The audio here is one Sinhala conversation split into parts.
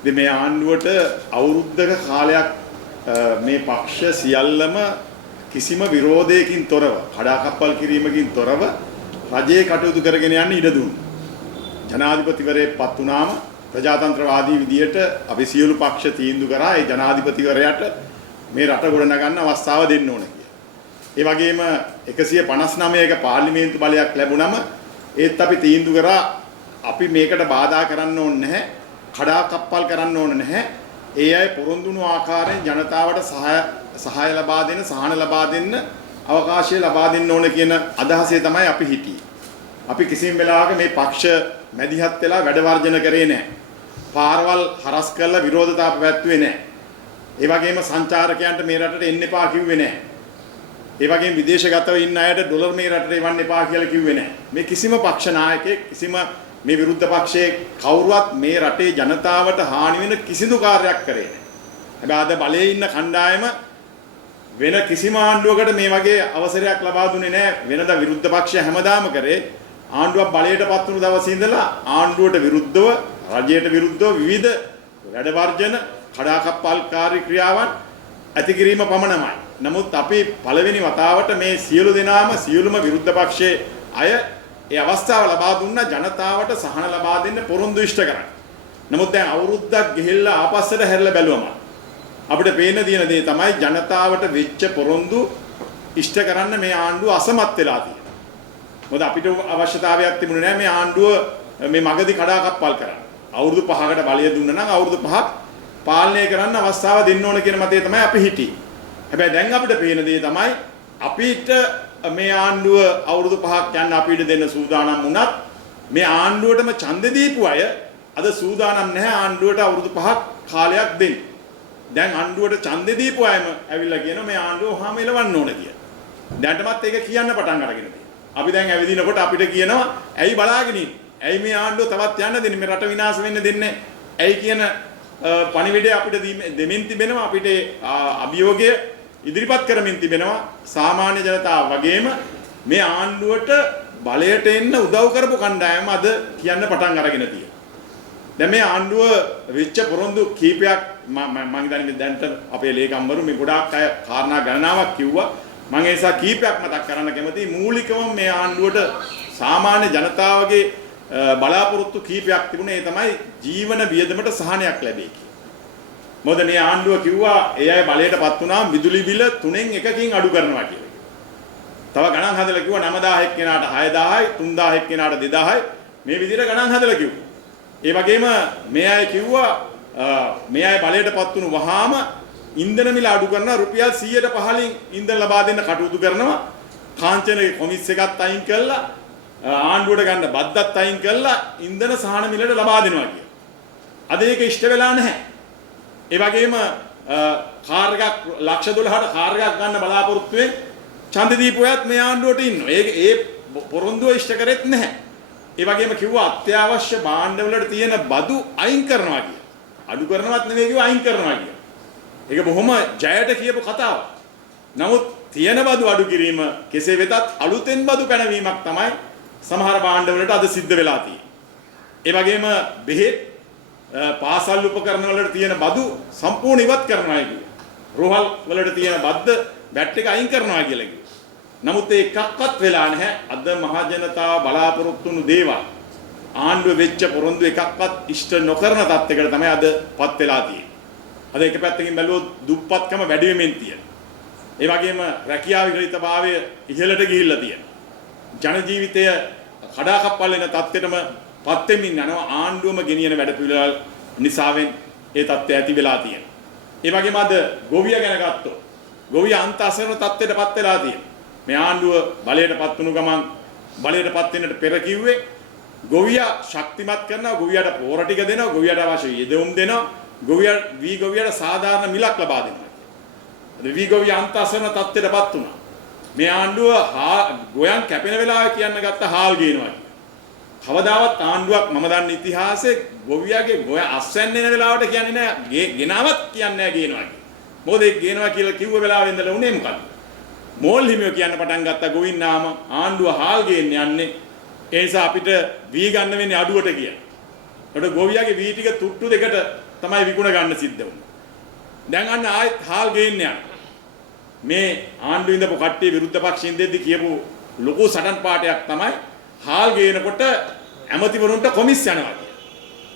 ඉතින් මේ ආණ්ඩුවට අවුරුද්දක කාලයක් මේ පක්ෂ සියල්ලම කිසිම විරෝධයකින් තොරව, කඩාකප්පල් කිරීමකින් තොරව රජයේ කටයුතු කරගෙන යන්න ඉඩ දුන්නා. ජනාධිපතිවරයෙක් පත් වුණාම ප්‍රජාතන්ත්‍රවාදී විදියට අපි සියලු පක්ෂ තීන්දුව කරා ඒ ජනාධිපතිවරයාට මේ රට ගොඩනගන්න අවස්ථාව දෙන්න ඕනේ කියලා. ඒ වගේම 159ක පාර්ලිමේන්තු බලයක් ලැබුණම ඒත් අපි තීන්දුව කරා අපි මේකට බාධා කරන්න ඕනේ නැහැ, කඩාකප්පල් කරන්න ඕනේ නැහැ. ඒ අය පොරොන්දුණු ආකාරයෙන් ජනතාවට සහාය ලබා දෙන්න, සහන ලබා දෙන්න, අවකාශය ලබා දෙන්න ඕන කියන අදහසේ තමයි අපි හිටියේ. අපි කිසිම වෙලාවක මේ පක්ෂ මැදිහත් වෙලා වැඩ වර්ජන කරේ නැහැ. පාරවල් හරස් කරලා විරෝධතා පැවැත්වුවේ නැහැ. ඒ වගේම සංචාරකයන්ට මේ රටට එන්න එපා කිව්වේ නැහැ. ඒ වගේම විදේශගතව ඉන්න අයට ඩොලර් මේ රටට එවන්න එපා කියලා කිව්වේ නැහැ. මේ කිසිම පක්ෂ නායකයෙක්, කිසිම මේ විරුද්ධ පක්ෂයේ කවුරුවත් මේ රටේ ජනතාවට හානි වෙන කිසිදු කාර්යයක් කරේ නැහැ. හැබැයි අද බලයේ ඉන්න කණ්ඩායම වෙන කිසිම ආණ්ඩුවකට මේ වගේ අවසරයක් ලබා දුන්නේ නැහැ. වෙනදා විරුද්ධ පක්ෂය හැමදාම කරේ ආණ්ඩුවක් බලයටපත් වුණු දවසේ ඉඳලා ආණ්ඩුවට විරුද්ධව, රජයට විරුද්ධව විවිධ වැඩ වර්ජන, කඩාකප්පල්කාරී ක්‍රියාවන් ඇති කිරීම පමණමයි. නමුත් අපි පළවෙනි වතාවට මේ සියලු දෙනාම සියලුම විරුද්ධ පක්ෂයේ අය ඒ අවස්ථාව ලබා දුන්නා ජනතාවට සහන ලබා දෙන්න පොරොන්දු ඉෂ්ට කරන්න. නමුත් දැන් අවුරුද්දක් ගිහිල්ලා ආපස්සට හැරිලා බැලුවම අපිට පේන දින දේ තමයි ජනතාවට වෙච්ච පොරොන්දු ඉෂ්ට කරන්න මේ ආණ්ඩුව අසමත් වෙලා තියෙනවා. මොකද අපිට අවශ්‍යතාවයක් තිබුණේ නැහැ මේ ආණ්ඩුව මේ මගදී කඩාකප්පල් කරන්න. අවුරුදු 5කට බලය දුන්නා නම් අවුරුදු 5ක් පාලනය කරන්න අවස්ථාව දෙන්න ඕන කියන මතය තමයි අපි හිටියේ. හැබැයි දැන් අපිට පේන දේ තමයි අපිට මේ ආණ්ඩුව අවුරුදු 5ක් යන්න අපිට දෙන්න සූදානම් වුණත් මේ ආණ්ඩුවටම ඡන්ද දීපු අය අද සූදානම් නැහැ ආණ්ඩුවට අවුරුදු 5ක් කාලයක් දෙන්න. දැන් ආණ්ඩුවට ඡන්ද දීපු අයම ඇවිල්ලා කියනවා මේ ආණ්ඩුව වහාම එලවන්න ඕන කියලා. දැන්ටමත් ඒක කියන්න පටන් අරගෙන තියෙනවා. අපි දැන් ඇවිදිනකොට අපිට කියනවා ඇයි බලාගෙන ඉන්නේ? ඇයි මේ ආණ්ඩුව තවත් යන්න දෙන්නේ? මේ රට විනාශ වෙන්න දෙන්නේ ඇයි කියන පණිවිඩය අපිට දෙමින් තිබෙනවා. අපිට අභියෝගය ඉදිරිපත් කරමින් තිබෙනවා. සාමාන්‍ය ජනතාව වගේම මේ ආණ්ඩුවට බලයට එන්න උදව් කරපු කණ්ඩායම අද කියන්න පටන් අරගෙන තියෙනවා. දැන් මේ ආණ්ඩුව වෙච්ච පොරොන්දු කීපයක් මම හිතන්නේ දැන්ට අපේ ලේකම්වරු මේ ගොඩාක් අය කාරණා ගණනාවක් කිව්වා. මම ඒ නිසා කීපයක් මතක් කරන්න කැමතියි. මූලිකවම මේ ආණ්ඩුවට සාමාන්‍ය ජනතාවගේ බලාපොරොත්තු කීපයක් තිබුණේ. ඒ තමයි ජීවන වියදමට සහනයක් ලැබෙයි කියලා. මොකද මේ ආණ්ඩුව කිව්වා ඒ අය බලයටපත් වුණාම විදුලි බිල 3න් 1කින් අඩු කරනවා කියලා. තව ගණන් හදලා කිව්වා 9000ක් කෙනාට 6000යි, 3000ක් කෙනාට 2000යි මේ විදිහට ගණන් හදලා කිව්වා. ඒ වගේම මේ අය කිව්වා මේ අය බලයටපත් වුණු වහාම ඉන්ධන මිල අඩු කරනවා, රුපියල් 100ට පහළින් ඉන්ධන ලබා දෙන්න කටයුතු කරනවා. කාංචනගේ කොමිස් එකත් අයින් කළා, ආණ්ඩුවට ගන්න බද්දත් අයින් කළා, ඉන්ධන සහන මිලට ලබා දෙනවා කියලා. අද ඒක ඉෂ්ට වෙලා නැහැ. ඒ වගේම කාර් එකක් ලක්ෂ 12ට කාර් එකක් ගන්න බලාපොරොත්තු වෙන ඡන්ද දීපුවයත් මේ ආණ්ඩුවට ඉන්නවා. ඒ පොරොන්දුව ඉෂ්ට කරෙත් නැහැ. ඒ වගේම කිව්වා අත්‍යවශ්‍ය භාණ්ඩවලට තියෙන බදු අයින් කරනවා කියලා. අඩු කරනවත් නෙවෙයි කිව්වා අයින් කරනවා කියලා. ඒක බොහොම ජයට කියපු කතාවක්. නමුත් තියෙන බදු අඩු කිරීම කෙසේ වෙතත් අලුතෙන් බදු පැනවීමක් තමයි සමහර භාණ්ඩවලට අද සිද්ධ වෙලා තියෙන්නේ. ඒ වගේම බෙහෙත් පාසල් උපකරණ වලට තියෙන බදු සම්පූර්ණ ඉවත් කරනවා කියනවා. රෝහල් වලට තියෙන බද්ද බැට් එක අයින් කරනවා කියලා කිව්වා. නමුත් ඒ එකක්වත් වෙලා නැහැ. අද මහ ජනතාව බලාපොරොත්තු වුණු දේවල් ආණ්ඩුව වෙච්ච පොරොන්දු එකක්වත් ඉෂ්ට නොකරන තත්යකට තමයි අදපත් වෙලා තියෙන්නේ. අද එක පැත්තකින් බැලුවොත් දුප්පත්කම වැඩි වෙමින් තියෙනවා. ඒ වගේම රැකියාව විරහිතභාවය ඉහළට ගිහිල්ලා තියෙනවා. ජන ජීවිතය කඩාකප්පල් වෙන තත්ත්වෙටම පත් වෙමින් යනවා. ආණ්ඩුවම ගෙනියන වැඩපිළිවෙළ නිසාවෙන් ඒ තත්ත්වය ඇති වෙලා තියෙනවා. ඒ වගේම අද ගොවිය ගැන ගත්තොත් ගොවිය අන්ත අසරණ තත්ත්වයටපත් වෙලා තියෙනවා. මේ ආණ්ඩුව බලයටපත් වුණු ගමන් බලයටපත් වෙන්නට පෙර කිව්වේ ගොවියා ශක්තිමත් කරනවා, ගොවියාට පෝර ටික දෙනවා, ගොවියාට අවශ්‍ය යෙදවුම් දෙනවා, ගොවියාට සාධාරණ මිලක් ලබා දෙනවා. අද ගොවියා අන්ත අසරණ තත්ත්වයටපත් වුණා. මේ ආණ්ඩුව ගෝයන් කැපෙන වෙලාව කියන්න ගත්ත හාල් ගේනවා. කවදාවත් ආණ්ඩුවක් මම දන්න ඉතිහාසයේ ගොවියාගේ ගෝය අස්වැන්න එන වෙලාවට කියන්නේ නැහැ, ගෙනාවත් කියන්නේ නැහැ ගේනවා කියලා. මොකද ඒ ගේනවා කියලා කිව්ව වෙලාවෙ ඉඳලා උනේ මොකද්ද? මෝල් හිමියෝ කියන්න පටන් ගත්ත ගොවින් නාම ආණ්ඩුව හාල් ගේන්න යන්නේ. ඒ නිසා අපිට වී ගන්න වෙන්නේ අඩුවට කියලා. ඒකට ගෝවියාගේ වී ටික තුට්ටු දෙකට තමයි විකුණ ගන්න සිද්ධ වුනේ. දැන් අන්න ආයෙත් හාල් ගේන්න යනවා. මේ ආණ්ඩුව ඉඳපු කට්ටිය විරුද්ධ පක්ෂින් දෙද්දි කියපු ලොකු සටන් පාටයක් තමයි හාල් ගේනකොට ඇමතිවරුන්ට කොමිස් යනවා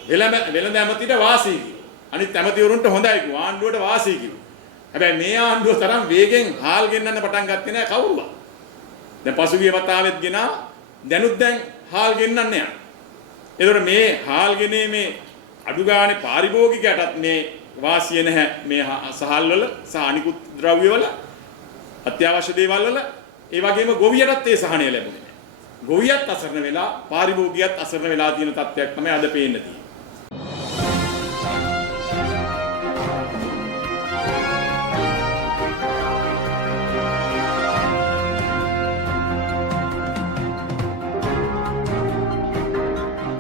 කියලා. වෙළඳ ඇමතිට වාසී කිව්වා. අනිත් ඇමතිවරුන්ට හොඳයි කිව්වා. ආණ්ඩුවට වාසී කිව්වා. හැබැයි මේ ආණ්ඩුව තරම් වේගෙන් හාල් ගෙන්නන්න පටන් ගත්තේ නැහැ කවුරුවත්. දැන් පසුගිය වතාවෙත් ගෙනා දැනුත් දැන් හාල් ගෙන්නන්න යනවා. ඒතකොට මේ හාල් ගෙනීමේ අඩු ගානේ පාරිභෝගිකයටත් මේ වාසිය නැහැ මේ සහල් වල සහ අනිකුත් ද්‍රව්‍ය වල අත්‍යවශ්‍ය දේවල් වල ඒ වගේම ගොවියටත් ඒ සහනය ලැබුණේ නැහැ. ගොවියත් අසරණ වෙලා පාරිභෝගිකයත් අසරණ වෙලා තියෙන තත්ත්වයක් තමයි අද පේන්න තියෙන්නේ.